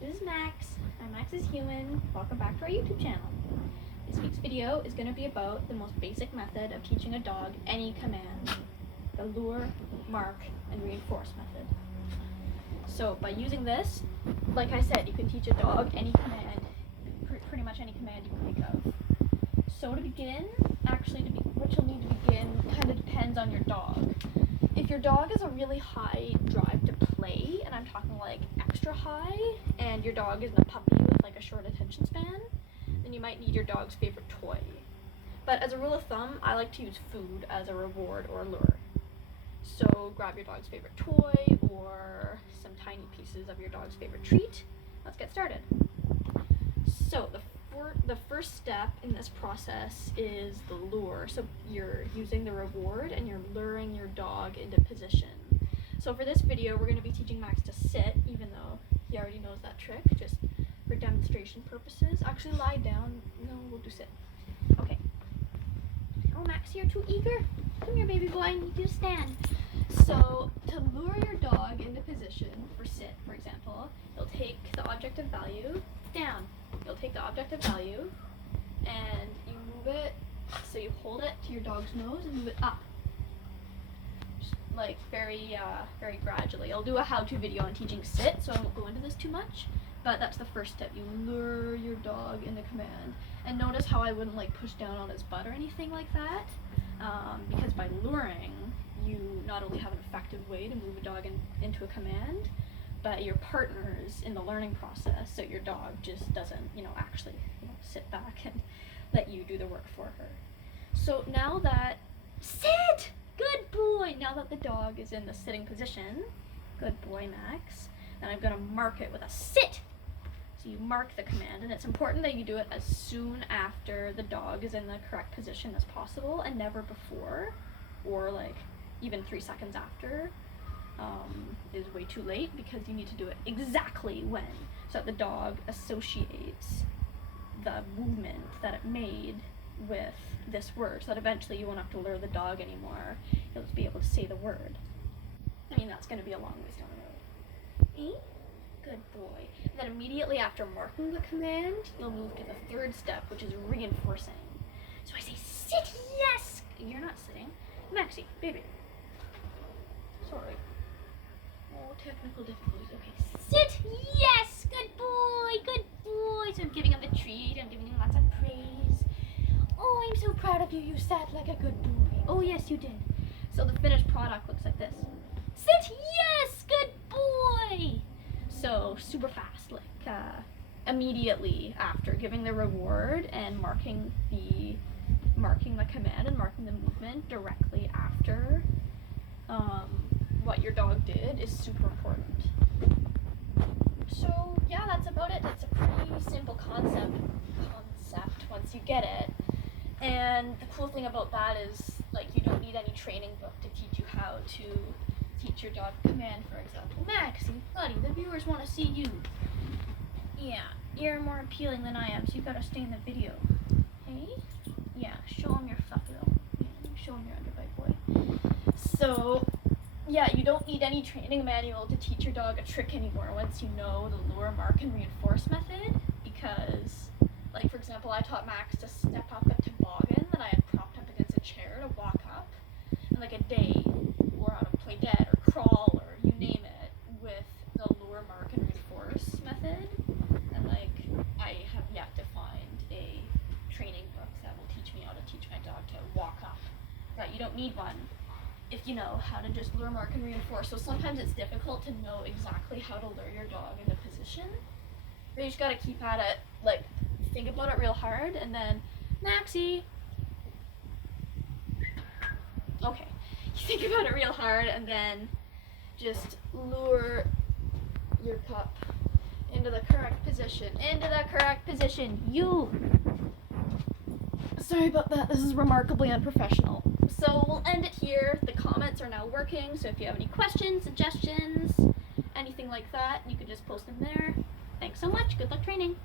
This is Max. I'm Max's Human. Welcome back to our YouTube channel. This week's video is going to be about the most basic method of teaching a dog any command. The lure, mark, and reinforce method. So by using this, like I said, you can teach a dog any command, pretty much any command you can think of. So to begin, what you'll need to begin kind of depends on your dog. If your dog has a really high drive to play, and I'm talking like extra high, and your dog isn't a puppy with like a short attention span, then you might need your dog's favorite toy. But as a rule of thumb, I like to use food as a reward or lure. So grab your dog's favorite toy or some tiny pieces of your dog's favorite treat. Let's get started. So the first step in this process is the lure. So you're using the reward and you're luring your dog into position. So for this video, we're going to be teaching Max to sit, even though he already knows that trick, just for demonstration purposes. Actually, lie down. No, we'll do sit. Okay. Oh, Max, you're too eager. Come here, baby boy. I need you to stand. So to lure your dog into position for sit, for example, you'll take the object of value down. You'll take the object of value and you move it, so you hold it to your dog's nose and move it up. Just like very gradually. I'll do a how-to video on teaching sit, so I won't go into this too much, but that's the first step. You lure your dog into command. And notice how I wouldn't like push down on his butt or anything like that, because by luring, you not only have an effective way to move a dog into a command, but your partner's in the learning process, so your dog just doesn't, actually sit back and let you do the work for her. So now that, sit! Good boy! Now that the dog is in the sitting position, good boy, Max, and I'm gonna mark it with a sit. So you mark the command, and it's important that you do it as soon after the dog is in the correct position as possible, and never before, or like even 3 seconds after. Is way too late, because you need to do it exactly when, so that the dog associates the movement that it made with this word, so that eventually you won't have to lure the dog anymore. You'll just be able to say the word. I mean, that's going to be a long ways down the road. Good boy. And then immediately after marking the command, you'll move to the third step, which is reinforcing. So I say, sit, yes! You're not sitting. Maxie, baby. Sorry. Oh, technical difficulties. Okay, sit! Yes! Good boy! Good boy! So I'm giving him the treat. I'm giving him lots of praise. Oh, I'm so proud of you. You sat like a good boy. Oh, yes, you did. So the finished product looks like this. Sit! Yes! Good boy! So super fast, like immediately after giving the reward and marking the command and marking the movement directly after what your dog did is super important. So yeah, that's about it. It's a pretty simple concept once you get it. And the cool thing about that is, like, you don't need any training book to teach you how to teach your dog command, for example. Maxie, buddy, the viewers want to see you. Yeah, you're more appealing than I am, so you gotta stay in the video. Hey? Yeah, show them your fluffy little man. Show them your underbite boy. So yeah, you don't need any training manual to teach your dog a trick anymore once you know the lure, mark, and reinforce method, because, like, for example, I taught Max to step up a toboggan that I had propped up against a chair to walk up, and like a day, or how to play dead, or crawl, or you name it, with the lure, mark, and reinforce method. And like, I have yet to find a training book that will teach me how to teach my dog to walk up. But you don't need one if you know how to just lure, mark, and reinforce. So sometimes it's difficult to know exactly how to lure your dog into position. But you just gotta keep at it, like, think about it real hard, and then, Maxie! Okay. You think about it real hard, and then just lure your pup into the correct position. Into the correct position. You! Sorry about that. This is remarkably unprofessional. So we'll end it here. The comments are now working, so if you have any questions, suggestions, anything like that, you can just post them there. Thanks so much. Good luck training.